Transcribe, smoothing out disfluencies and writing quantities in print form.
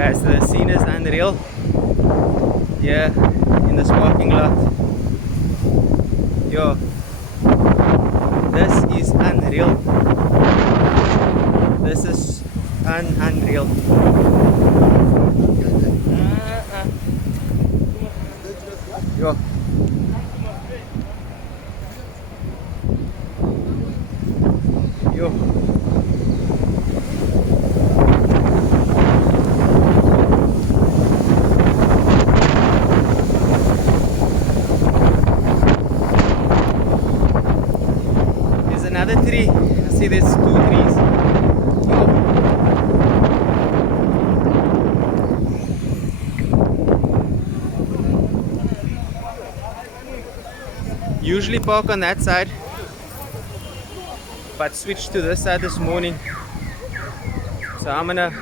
Guys, the scene is unreal here in this parking lot. Yo, this is unreal. This is unreal. Yo. Yo. There's another tree. I see there's 2 trees. Yo. Usually park on that side, but switched to this side this morning. So I'm gonna